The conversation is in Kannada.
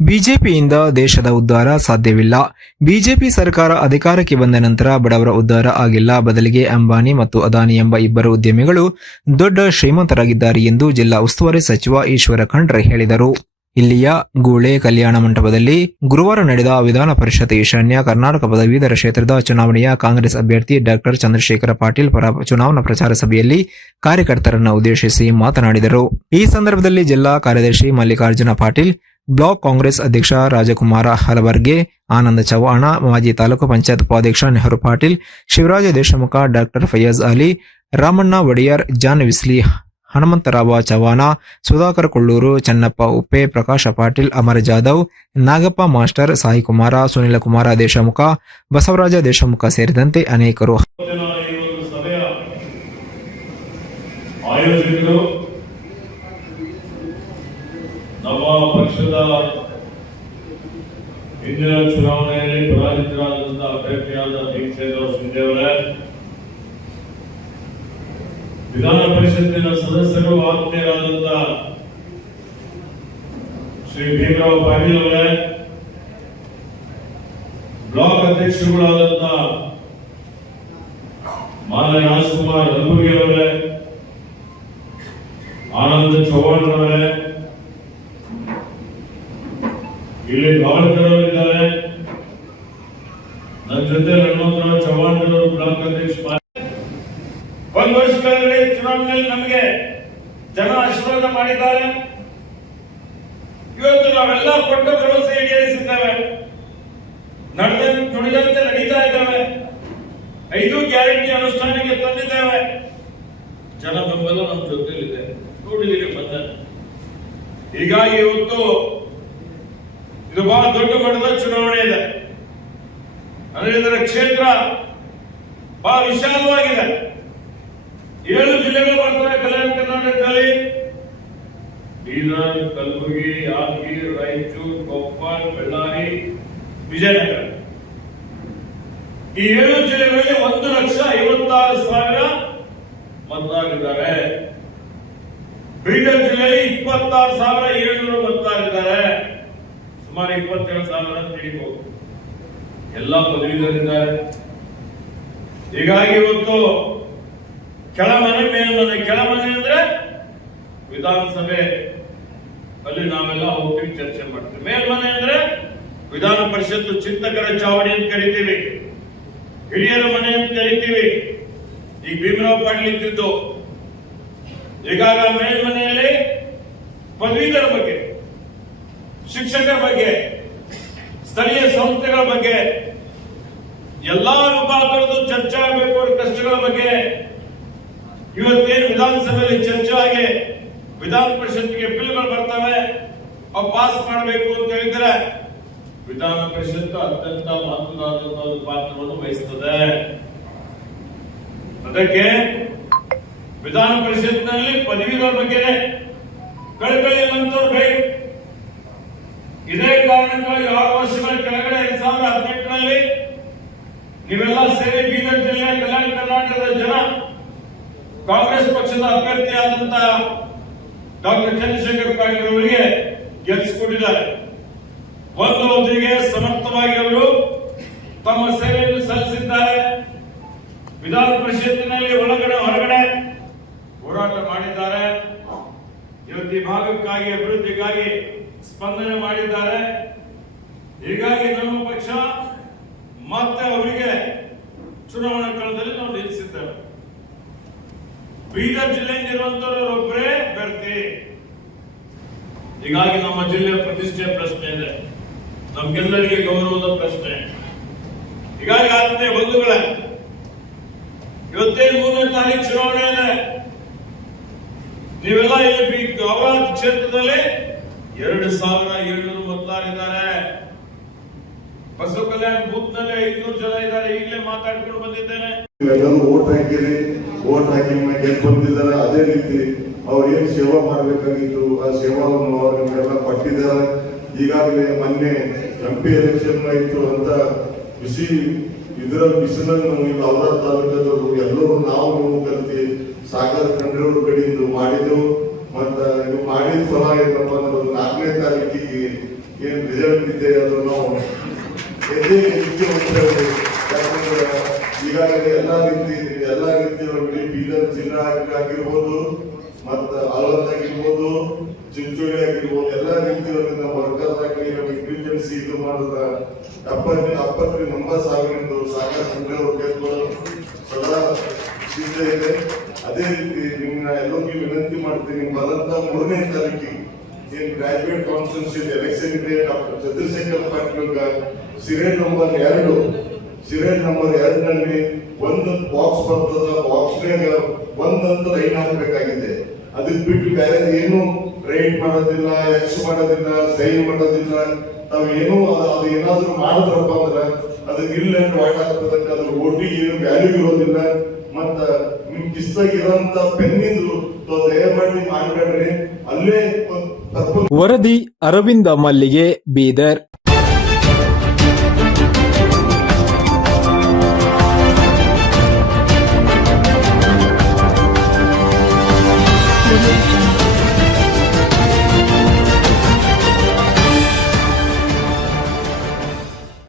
ಬಿಜೆಪಿಯಿಂದ ದೇಶದ ಉದ್ಧಾರ ಸಾಧ್ಯವಿಲ್ಲ. ಬಿಜೆಪಿ ಸರ್ಕಾರ ಅಧಿಕಾರಕ್ಕೆ ಬಂದ ನಂತರ ಬಡವರ ಉದ್ಧಾರ ಆಗಿಲ್ಲ. ಬದಲಿಗೆ ಅಂಬಾನಿ ಮತ್ತು ಅದಾನಿ ಎಂಬ ಇಬ್ಬರು ಉದ್ಯಮಿಗಳು ದೊಡ್ಡ ಶ್ರೀಮಂತರಾಗಿದ್ದಾರೆ ಎಂದು ಜಿಲ್ಲಾ ಉಸ್ತುವಾರಿ ಸಚಿವ ಈಶ್ವರ ಖಂಡ್ರೆ ಹೇಳಿದರು. ಇಲ್ಲಿಯ ಗೂಳೆ ಕಲ್ಯಾಣ ಮಂಟಪದಲ್ಲಿ ಗುರುವಾರ ನಡೆದ ವಿಧಾನ ಪರಿಷತ್ ಈಶಾನ್ಯ ಕರ್ನಾಟಕ ಪದವೀಧರ ಕ್ಷೇತ್ರದ ಚುನಾವಣೆಯ ಕಾಂಗ್ರೆಸ್ ಅಭ್ಯರ್ಥಿ ಡಾಕ್ಟರ್ ಚಂದ್ರಶೇಖರ ಪಾಟೀಲ್ ಪರ ಚುನಾವಣಾ ಪ್ರಚಾರ ಸಭೆಯಲ್ಲಿ ಕಾರ್ಯಕರ್ತರನ್ನು ಉದ್ದೇಶಿಸಿ ಮಾತನಾಡಿದರು. ಈ ಸಂದರ್ಭದಲ್ಲಿ ಜಿಲ್ಲಾ ಕಾರ್ಯದರ್ಶಿ ಮಲ್ಲಿಕಾರ್ಜುನ ಪಾಟೀಲ್ ಬ್ಲಾಕ್ ಕಾಂಗ್ರೆಸ್ ಅಧ್ಯಕ್ಷ ರಾಜಕುಮಾರ ಹಲಬರ್ಗೆ ಆನಂದ ಚವ್ಹಾಣ, ಮಾಜಿ ತಾಲೂಕು ಪಂಚಾಯತ್ ಉಪಾಧ್ಯಕ್ಷ Nehru Patil, Shivaraj Deshmukh doctor Fayaz Ali, Ramanna Wodeyar John Wesley Hanumantharao Chavan, Sudhakar Kollur Channappa Uppe, Prakash Patil, Amar Jadhav, Nagappa master, Sai Saikumar Sunilkumar Deshmukh, Basavaraj Deshmukh ಸೇರಿದಂತೆ ಅನೇಕರು. ನಮ್ಮ ಪಕ್ಷದ ಹಿಂದಿನ ಚುನಾವಣೆಯಲ್ಲಿ ಪರಾಜಿತರಾದಂತಹ ಅಭ್ಯರ್ಥಿಯಾದ ಭೀಮಸೇನರಾವ್ ಶಿಂದೆ ವಿಧಾನ ಪರಿಷತ್ತಿನ ಸದಸ್ಯರು ಆತ್ಮೀಯರಾದಂತಹ ಶ್ರೀ ಭೀಮರಾವ್ ಪಾಟೀಲ್ ಅವರೇ, ಬ್ಲಾಕ್ ಅಧ್ಯಕ್ಷರುಗಳಾದಂತಹ ಮಾನ್ಯ ರಾಜ್ಕುಮಾರ್ ಅಲ್ಬುರ್ಗಿ ಅವರೇ, ಆನಂದ್ ಚೌಹಾಣ್ ಅವರೇ ಇಲ್ಲಿ ಅವರಿದ್ದಾರೆ ನನ್ನ ಜೊತೆ ಹನುಮಂತರಾವ್ ಚೌಹಾಣ್ ಅವರು ಬ್ಲಾಕ್ ಅಧ್ಯಕ್ಷ ಒಂದು ವರ್ಷ ಕೆಳಗಡೆ ಚುನಾವಣೆಯಲ್ಲಿ ನಮಗೆ ಜನ ಆಶೀರ್ವಾದ ಮಾಡಿದ್ದಾರೆ. ಇವತ್ತು ನಾವೆಲ್ಲ ಕೊಟ್ಟ ಭರವಸೆ ಈಡೇರಿಸಿದ್ದೇವೆ. ನಡೆದ ನುಡಿದಂತೆ ನಡೀತಾ ಇದ್ದಾವೆ. ಐದು ಗ್ಯಾರಂಟಿ ಅನುಷ್ಠಾನಕ್ಕೆ ತಂದಿದ್ದೇವೆ. ಜನ ಬೆಂಬಲ ನಮ್ಮ ಜೊತೆಲಿದೆ ನೋಡಿದಿರಿ ಬಂದ ಹೀಗಾಗಿ ಇವತ್ತು ಇದು ಬಹಳ ದೊಡ್ಡ ಮಟ್ಟದ ಚುನಾವಣೆ ಇದೆ. ಅಂದ್ರೆ ಇದರ ಕ್ಷೇತ್ರ ಬಹಳ ವಿಶಾಲವಾಗಿದೆ. ಏಳು ಜಿಲ್ಲೆಗಳು ಬರ್ತವೆ ಕಲ್ಯಾಣ ಕರ್ನಾಟಕದಲ್ಲಿ. ಬೀದರ್, ಕಲಬುರಗಿ, ಯಾದಗಿರಿ, ರಾಯಚೂರು ಕೊಪ್ಪಳ ಬಳ್ಳಾರಿ, ವಿಜಯನಗರ. ಈ ಏಳು ಜಿಲ್ಲೆಗಳಲ್ಲಿ ಒಂದು ಲಕ್ಷ ಐವತ್ತಾರು ಸಾವಿರ ಮತದಾರರಿದ್ದಾರೆ. ಬೀದರ್ ಜಿಲ್ಲೆಯಲ್ಲಿ ಇಪ್ಪತ್ತಾರು ಸಾವಿರ ಏಳುನೂರು ಮತದಾರರಿದ್ದಾರೆ. ಸುಮಾರು ಇಪ್ಪತ್ತೇಳು ಸಾವಿರ ಅಂತ ಹಿಡಿಬಹುದು ಎಲ್ಲ ಪದವೀಧರಿದ್ದಾರೆ ಹೀಗಾಗಿ ಇವತ್ತು ಕೆಳಮನೆ ಮೇಲ್ಮನೆ, ಕೆಳಮನೆ ಅಂದ್ರೆ ವಿಧಾನಸಭೆ ಅಲ್ಲಿ ನಾವೆಲ್ಲ ಹೋಗಿ ಚರ್ಚೆ ಮಾಡ್ತೀವಿ. ಮೇಲ್ಮನೆ ಅಂದ್ರೆ ವಿಧಾನ ಪರಿಷತ್ತು ಚಿಂತಕರ ಚಾವಡಿ ಅಂತ ಕರಿತೀವಿ. ಹಿರಿಯರ ಮನೆ ಅಂತ ಕರಿತೀವಿ. ಈಗ ಭೀಮರಾವ್ ಪಾಟೀಲ್ ಇದ್ದಿದ್ದು. ಈಗಾಗ ಮೇಲ್ಮನೆಯಲ್ಲಿ ಪದವೀಧರ ಬಗ್ಗೆ. ಶಿಕ್ಷಕರ ಬಗ್ಗೆ, ಸ್ಥಳೀಯ ಸಂಸ್ಥೆಗಳ ಬಗ್ಗೆ, ಎಲ್ಲಾ ವಿಭಾಗಗಳದ್ದು ಚರ್ಚೆ ಆಗಬೇಕು ಅವರ ಕಷ್ಟಗಳ ಬಗ್ಗೆ ಇವತ್ತೇನು ವಿಧಾನಸಭೆಯಲ್ಲಿ ಚರ್ಚೆ ಆಗಿ ವಿಧಾನ ಪರಿಷತ್ಗೆ ಬಿಲ್ಗಳು ಬರ್ತವೆ, ಅವು ಪಾಸ್ ಮಾಡಬೇಕು ಅಂತ ಹೇಳಿದ್ರೆ ವಿಧಾನ ಪರಿಷತ್ ಅತ್ಯಂತ ಮಹತ್ವದ ಪಾತ್ರವನ್ನು ವಹಿಸುತ್ತದೆ ಅದಕ್ಕೆ ವಿಧಾನ ಪರಿಷತ್ನಲ್ಲಿ ಪದವಿಗಳ ಬಗ್ಗೆ ಕಳಕಳಿ ಬೇಕು. ಇದೇ ಕಾರಣಕ್ಕಾಗಿ ಆರು ವರ್ಷಗಳ ಕೆಳಗಡೆ ಎರಡ್ ಸಾವಿರದ ಹದಿನೆಂಟರಲ್ಲಿ ನೀವೆಲ್ಲ ಸೇರಿ ಬೀದರ್ ಜಿಲ್ಲೆಯ ಕಲ್ಯಾಣ ಕರ್ನಾಟಕದ ಜನ ಕಾಂಗ್ರೆಸ್ ಪಕ್ಷದ ಅಭ್ಯರ್ಥಿಯಾದಂತ ಡಾಕ್ಟರ್ ಚಂದ್ರಶೇಖರ್ ಪಾಟೀಲ್ ಅವರಿಗೆ ಗೆಲ್ಲಿಸಿಕೊಟ್ಟಿದ್ದಾರೆ. ಒಂದು ಒಂದಿಗೆ ಸಮರ್ಥವಾಗಿ ಅವರು ತಮ್ಮ ಸೇವೆಯನ್ನು ಸಲ್ಲಿಸಿದ್ದಾರೆ. ವಿಧಾನ ಪರಿಷತ್ತಿನಲ್ಲಿ ಒಳಗಡೆ ಹೊರಗಡೆ ಹೋರಾಟ ಮಾಡಿದ್ದಾರೆ. ಇವತ್ತು ಭಾಗಕ್ಕಾಗಿ, ಅಭಿವೃದ್ಧಿಗಾಗಿ ಸ್ಪಂದನೆ ಮಾಡಿದ್ದಾರೆ. ಹೀಗಾಗಿ ನಮ್ಮ ಪಕ್ಷ ಮತ್ತೆ ಅವರಿಗೆ ಚುನಾವಣಾ ಕಾಲದಲ್ಲಿ ನಾವು ನಿಲ್ಲಿಸಿದ್ದೇವೆ. ಬೀದರ್ ಜಿಲ್ಲೆಯಿಂದ ಒಬ್ಬರೇ ಅಭ್ಯರ್ಥಿ ಹೀಗಾಗಿ ನಮ್ಮ ಜಿಲ್ಲೆ ಪ್ರತಿಷ್ಠೆಯ ಪ್ರಶ್ನೆ ಇದೆ. ನಮ್ಗೆಲ್ಲರಿಗೆ ಗೌರವದ ಪ್ರಶ್ನೆ. ಹೀಗಾಗಿ ಆತ್ಮೀಯ ಬಂಧುಗಳೇ, ಇವತ್ತೇ ಮೂರನೇ ತಾರೀಕು ಚುನಾವಣೆ ಇದೆ. ನೀವೆಲ್ಲ ಗೌರವ ಕ್ಷೇತ್ರದಲ್ಲಿ ಎರಡು ಸಾವಿರ ಏಳ್ನೂರು ಮತದಾರಿದ್ದಾರೆ ಬಸವ ಕಲ್ಯಾಣ ಬೂತ್ನಲ್ಲಿ ಐದ್ನೂರು ಜನ ಇದ್ದಾರೆ. ಈಗಲೇ ಮಾತಾಡ್ಕೊಂಡು ಬಂದಿದ್ದೇನೆ. ಎಲ್ಲರೂ ಓಟ್ ಹಾಕಿರಿ. ಓಟ್ ಹಾಕಿ ಗೆದ್ದು ಬಂದಿದ್ದಾರೆ ಅದೇ ರೀತಿ ಅವ್ರು ಏನ್ ಸೇವಾ ಮಾಡಬೇಕಾಗಿತ್ತು, ಆ ಸೇವಾವನ್ನು ಅವ್ರು ನಿಮ್ಗೆಲ್ಲ ಕೊಟ್ಟಿದ್ದಾರೆ. ಈಗಾಗಲೇ ಮೊನ್ನೆ ಎಂ ಪಿ ಎಲೆಕ್ಷನ್ ಆಯಿತು ಅಂತ ಬಿಸಿ ಇದರ ಬಿಸಿಲನ್ನು ನೀವು ಅವರ ತಾಲೂಕದವರು ಎಲ್ಲರೂ ನಾವು ಕಲಿತು ಸಾಗರ ಖಂಡ್ರವ್ರ ಕಡೆಯಿಂದ ಮಾಡಿದೆವು ಮತ್ತ ನೀವು ಮಾಡಿದ ಸಲ ಏನಪ್ಪ ಅಂದ್ರೆ ನಾಲ್ಕನೇ ತಾರೀಕಿಗೆ ಏನ್ ರಿಸಲ್ಟ್ ಇದೆ ಅದು ನಾವು ಯಾಕಂದ್ರೆ ಈಗಾಗಲೇ ಎಲ್ಲಾ ರೀತಿ, ಎಲ್ಲಾ ರೀತಿಯ ಬೀದರ್ ಜಿಲ್ಲಾ ಆಗಿರ್ಬೋದು, ಮತ್ತ ಆಲಂದ್ ಆಗಿರ್ಬೋದು, ಚಿಂಚೋಳಿ ಆಗಿರ್ಬೋದು, ಎಲ್ಲಾ ರೀತಿಯಲ್ಲಿ ನಮ್ಮ ವರ್ಕರ್ ಆಗಲಿ ನಮ್ಮ ಇಂಟೆಲಿಜೆನ್ಸಿ ಇದು ಮಾಡಿದ್ರ ಎಪ್ಪತ್ತು ಎಪ್ಪತ್ತು ಒಂಬತ್ತು ಸಾವಿರದಿಂದ ಸಾಕಷ್ಟು ಕೇಳ್ಕೊಳ್ಳೋ ಸದಾ ಚಿಂತೆ ಇದೆ. ಅದೇ ರೀತಿ ನಿಮ್ಮನ್ನ ಎಲ್ಲರಿಗೂ ವಿನಂತಿ ಮಾಡ್ತೀನಿ ಬರಂತ ಮೂರನೇ ತಾರೀಕಿಗೆ ಏನ್ ಗ್ರಾಜುಯೇಟ್ ಕಾನ್ಫರೆನ್ಸ್ ಎಲೆಕ್ಷನ್ ಇದೆ doctor Chandrashekar Patil serial number ಎರಡು. ಸಿರಿಯಲ್ ನಂಬರ್ ಎರಡಿನಲ್ಲಿ ಒಂದು ಬಾಕ್ಸ್ ಬರ್ತದ ಬಾಕ್ಸ್ನಾಗ ಒಂದಂತ ಲೈನ್ ಹಾಕಬೇಕಾಗಿದೆ. ಅದಕ್ಕೆ ಬಿಟ್ಟು ಬೇರೆ ಏನು ರೈಟ್ ಮಾಡೋದಿಲ್ಲ ಎಕ್ಸ್ ಮಾಡೋದಿಲ್ಲ ಸೈನ್ ಮಾಡೋದಿಲ್ಲ. ನಾವು ಏನು ಅದು ಅದು ಏನಾದ್ರೂ ಮಾಡಿದ್ರಪ್ಪ ಅಂದ್ರೆ ಅದಕ್ಕೆ ಇಲ್ಲ ವಾಯ್ಟ್ ಆಗ್ತದಕ್ಕೆ ಅದ್ರ ಓಟಿಗೆ ಏನು ವ್ಯಾಲ್ಯೂ ಇರೋದಿಲ್ಲ. ಮತ್ತ ನಿಮ್ ಕಿಸ್ತಾಗಿರೋಂತ ಬೆನ್ನಿಂದ್ರು ದಯಮಾಡಿ ಮಾಡ್ಬೇಡ್ರಿ ಅಲ್ಲೇ ವರದಿ ಅರವಿಂದ ಮಲ್ಲಿಗೆ ಬೀದರ್.